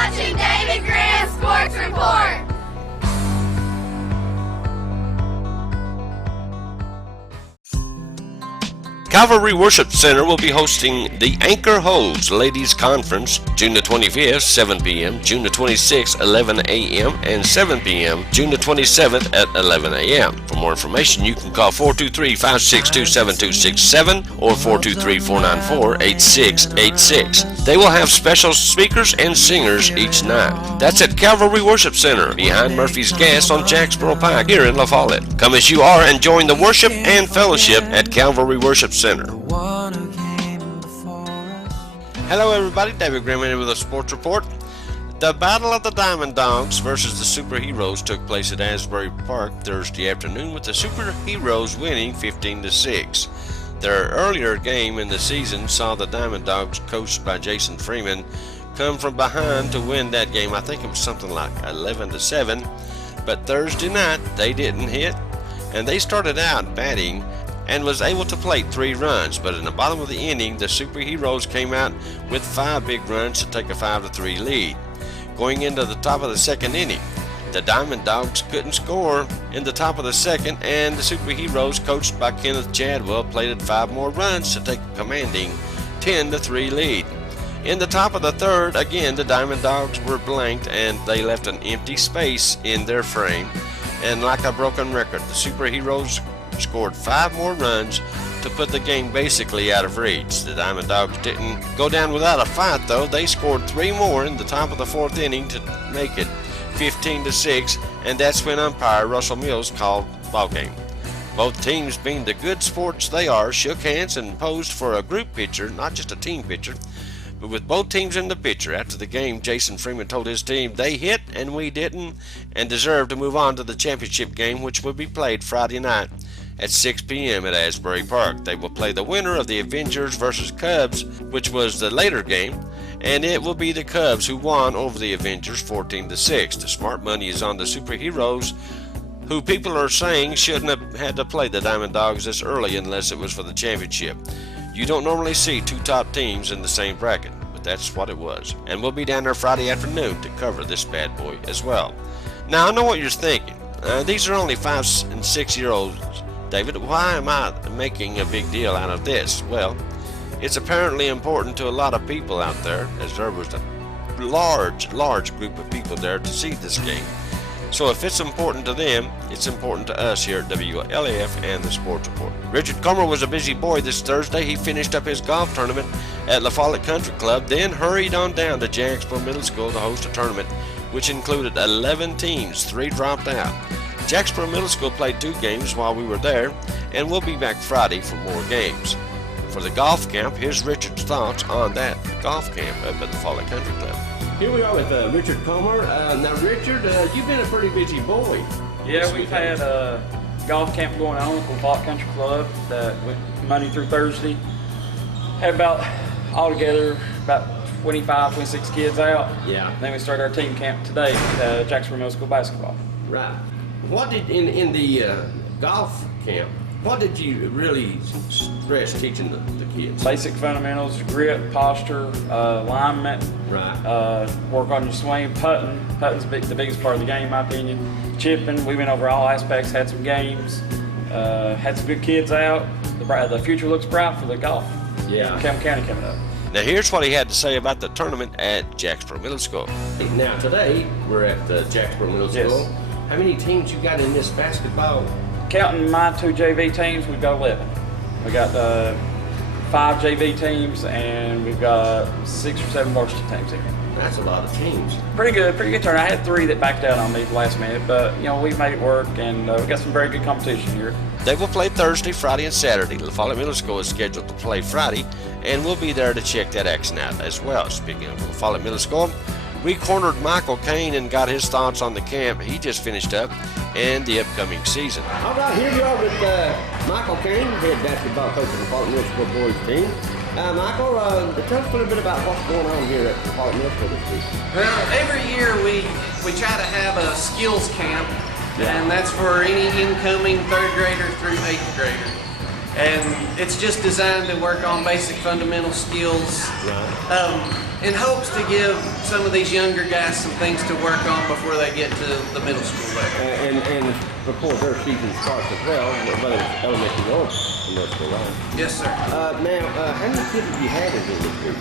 watching David Graham Sports Report. Calvary Worship Center will be hosting the Anchor Holds Ladies Conference June the 25th, 7 p.m., June the 26th, 11 a.m., and 7 p.m., June the 27th at 11 a.m. For more information, you can call 423-562-7267 or 423-494-8686. They will have special speakers and singers each night. That's at Calvary Worship Center behind Murphy's Gas on Jacksboro Pike here in La Follette. Come as you are and join the worship and fellowship at Calvary Worship Center. Hello everybody, David Graham here with a sports report. The Battle of the Diamond Dogs versus the Superheroes took place at Asbury Park Thursday afternoon with the Superheroes winning 15-6. Their earlier game in the season saw the Diamond Dogs, coached by Jason Freeman, come from behind to win that game. I think it was something like 11-7, but Thursday night they didn't hit, and they started out batting and was able to plate 3 runs, but in the bottom of the inning, the Superheroes came out with 5 big runs to take a 5-3 lead. Going into the top of the second inning, the Diamond Dogs couldn't score in the top of the second, and the Superheroes, coached by Kenneth Chadwell, plated 5 more runs to take a commanding 10-3 lead. In the top of the third, again, the Diamond Dogs were blanked, and they left an empty space in their frame, and like a broken record, the Superheroes scored 5 more runs to put the game basically out of reach. The Diamond Dogs didn't go down without a fight though. They scored 3 more in the top of the 4th inning to make it 15-6, and that's when umpire Russell Mills called ball game. Both teams, being the good sports they are, shook hands and posed for a group picture, not just a team picture. But with both teams in the picture, after the game, Jason Freeman told his team they hit and we didn't, and deserved to move on to the championship game, which will be played Friday night at 6 p.m. at Asbury Park. They will play the winner of the Avengers versus Cubs, which was the later game, and it will be the Cubs who won over the Avengers 14-6. The smart money is on the Superheroes, who people are saying shouldn't have had to play the Diamond Dogs this early unless it was for the championship. You don't normally see 2 top teams in the same bracket, but that's what it was. And we'll be down there Friday afternoon to cover this bad boy as well. Now, I know what you're thinking. These are only 5 and 6 year olds. David, why am I making a big deal out of this? Well, it's apparently important to a lot of people out there, as there was a large group of people there to see this game. So if it's important to them, it's important to us here at WLAF and the Sports Report. Richard Comer was a busy boy this Thursday. He finished up his golf tournament at La Follette Country Club, then hurried on down to Jacksboro Middle School to host a tournament which included 11 teams. 3 dropped out. Jacksboro Middle School played 2 games while we were there, and we'll be back Friday for more games. For the golf camp, here's Richard's thoughts on that golf camp up at the Follette Country Club. Here we are with Richard Comer. Now, Richard, you've been a pretty busy boy. Yeah, we've had a golf camp going on with the Follette Country Club that went Monday through Thursday. Had about, altogether, about 25, 26 kids out. Yeah. Then we started our team camp today at Jacksboro Middle School basketball. Right. What did, in the golf camp, what did you really stress teaching the kids? Basic fundamentals, grip, posture, alignment. Right. Work on your swing, putting. Putting's the biggest part of the game, in my opinion. Chipping, we went over all aspects, had some games, had some good kids out. The future looks bright for the golf. Yeah. Campbell County coming up. Now here's what he had to say about the tournament at Jacksboro Middle School. Now today, we're at Jacksboro Middle School. Yes. How many teams you got in this basketball? Counting my 2 JV teams, we've got 11. We got 5 JV teams, and we've got 6 or 7 varsity teams again. That's a lot of teams. Pretty good turn. I had 3 that backed out on me at the last minute, but we made it work, and we got some very good competition here. They will play Thursday, Friday, and Saturday. La Follette Middle School is scheduled to play Friday, and we'll be there to check that action out as well. Speaking of La Follette Middle School, we cornered Michael Kane and got his thoughts on the camp he just finished up and the upcoming season. All right, here you are with Michael Kane, head basketball coach of the Follette Middle School boys team. Michael, tell us a little bit about what's going on here at the Follette Middle School this week. Well, every year we try to have a skills camp, and that's for any incoming 3rd grader through 8th grader. And it's just designed to work on basic fundamental skills in hopes to give some of these younger guys some things to work on before they get to the middle school level. And before their season starts as well, whether it's elementary or middle school, right? Yes, sir. Now, how many kids have you had in this group?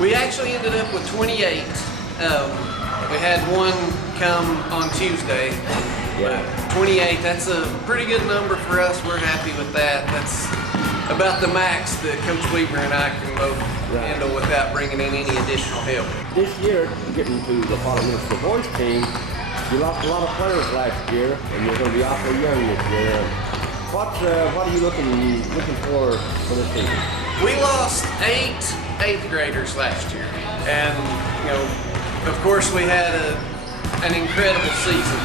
We actually ended up with 28. We had one come on Tuesday. Yeah. 28, that's a pretty good number for us. We're happy with that. That's about the max that Coach Weaver and I can both handle without bringing in any additional help. This year, getting to the Follet Middle School boys team, you lost a lot of players last year, and you're going to be awfully young this year. What are you looking for this season? We lost 8 8th graders last year, and of course we had an incredible season.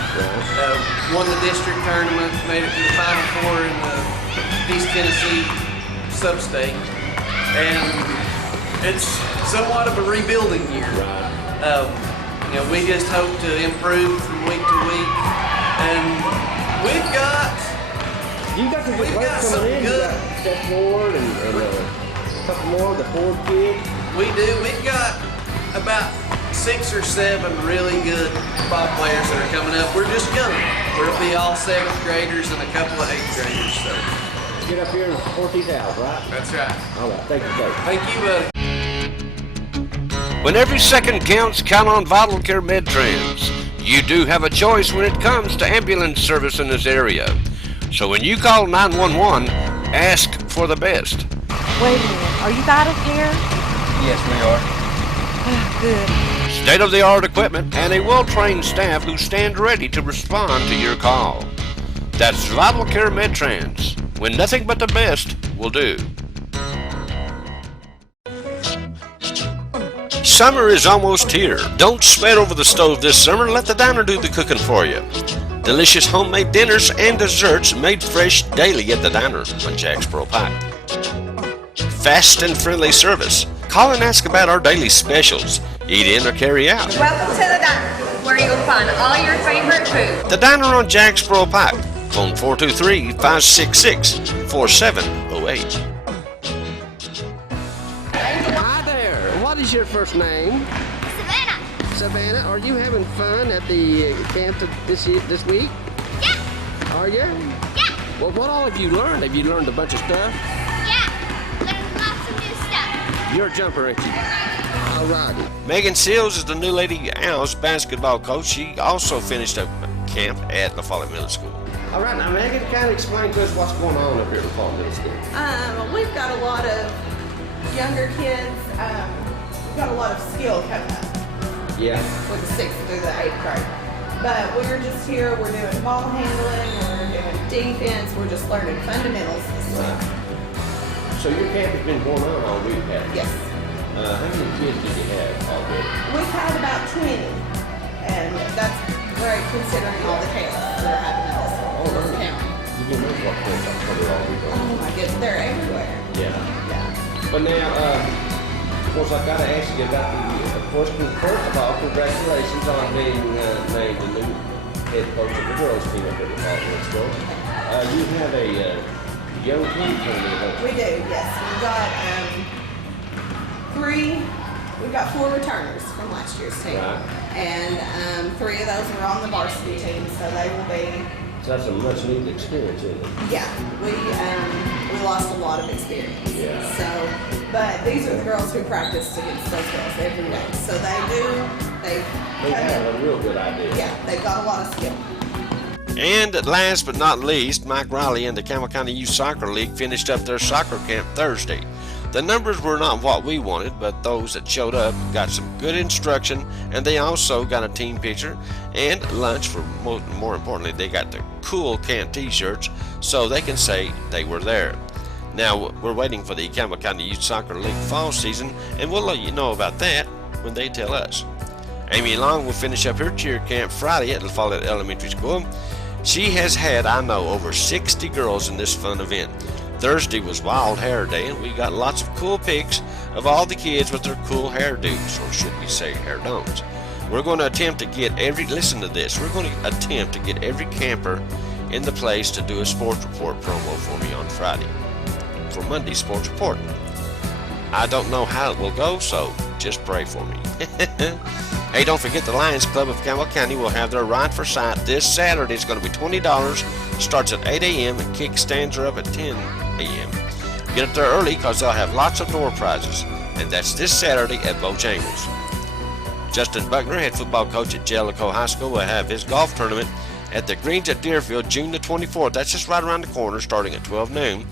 Won the district tournament, made it to the Final Four in the East Tennessee sub-state, and it's somewhat of a rebuilding year. We just hope to improve from week to week, and we've got some good players some coming in. good. You got Steph Ward and a couple more, the Ford kids. We do. We've got about 6 or 7 really good ball players that are coming up. We're just young. We'll be all 7th graders and a couple of 8th graders. So Get up here and support these out, right? that's right. All right, thank you, Coach. Thank you, buddy. When every second counts, count on Vital Care MedTrans. You do have a choice when it comes to ambulance service in this area. So when you call 911, ask for the best. Wait a minute, are you Vital Care? Yes, we are. Good. State-of-the-art equipment and a well-trained staff who stand ready to respond to your call. That's Vital Care MedTrans, when nothing but the best will do. Summer is almost here. Don't sweat over the stove this summer. Let the diner do the cooking for you. Delicious homemade dinners and desserts made fresh daily at the diner on Jacksboro Pike. Fast and friendly service. Call and ask about our daily specials. Eat in or carry out. Welcome to the diner, where you'll find all your favorite food. The diner on Jacksboro Pike. Phone 423-566-4708. Hi there. What is your first name? Savannah. Savannah. Are you having fun at the camp this week? Yeah. Are you? Yeah. Well, what all have you learned? Have you learned a bunch of stuff? Yeah. There's lots of new stuff. You're a jumper, ain't you? All righty. Megan Seals is the new Lady Owls basketball coach. She also finished up camp at La Follette Middle School. All right, now Megan, kind of explain to us what's going on up here at La Follette Middle School. We've got a lot of younger kids. We've got a lot of skill coming up Yeah. with the 6th through the 8th grade. But we're just here, we're doing ball handling, we're doing defense, we're just learning fundamentals this week. So your camp has been going on all week, hasn't it? Yes. How many kids did you have already? We've had about 20, and that's great considering all the chaos that are happening in this county. You didn't know what kids are covered all week long. Oh my goodness, they're everywhere. Yeah. Yeah. But now, of course, I've got to ask you about first of all, congratulations on being named the new head coach of the girls team up at the Follette Middle School. You have a young team coming in. We do, yes. We've got 4 returners from last year's team. Right. And 3 of those are on the varsity team, so they will be, So that's a much needed experience, isn't it? yeah, we lost a lot of experience. Yeah. So, but these are the girls who practice against those girls every day. So they have a real good idea. yeah, they've got a lot of skill. And last but not least, Mike Riley and the Campbell County Youth Soccer League finished up their soccer camp Thursday. The numbers were not what we wanted, but those that showed up got some good instruction, and they also got a team picture and lunch. For more importantly, they got the cool camp t-shirts so they can say they were there. Now, we're waiting for the Campbell County Youth Soccer League fall season, and we'll let you know about that when they tell us. Amy Long will finish up her cheer camp Friday at La Follette Elementary School. She has had, I know, over 60 girls in this fun event. Thursday was Wild Hair Day, and we got lots of cool pics of all the kids with their cool hairdos, or should we say hair domes. We're going to attempt to get listen to this, we're going to attempt to get every camper in the place to do a sports report promo for me on Friday. for Monday's Sports Report. I don't know how it will go, so just pray for me. Hey, don't forget the Lions Club of Campbell County will have their Ride for Sight this Saturday. It's going to be $20. Starts at 8 a.m. and kickstands are up at 10 a.m. Get up there early because they'll have lots of door prizes. And that's this Saturday at Bojangles. Justin Buckner, head football coach at Jellicoe High School, will have his golf tournament at the Greens at Deerfield June the 24th. That's just right around the corner, starting at 12 noon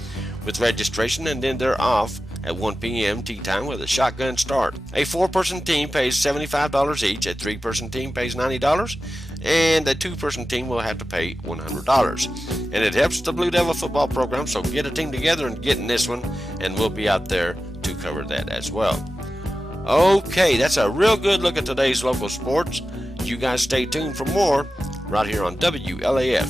with registration, and then they're off at 1 p.m. tea time with a shotgun start. A 4-person team pays $75 each, a 3-person team pays $90, and a 2-person team will have to pay $100. And it helps the Blue Devil football program, so get a team together and get in this one, and we'll be out there to cover that as well. Okay, that's a real good look at today's local sports. You guys stay tuned for more right here on WLAF.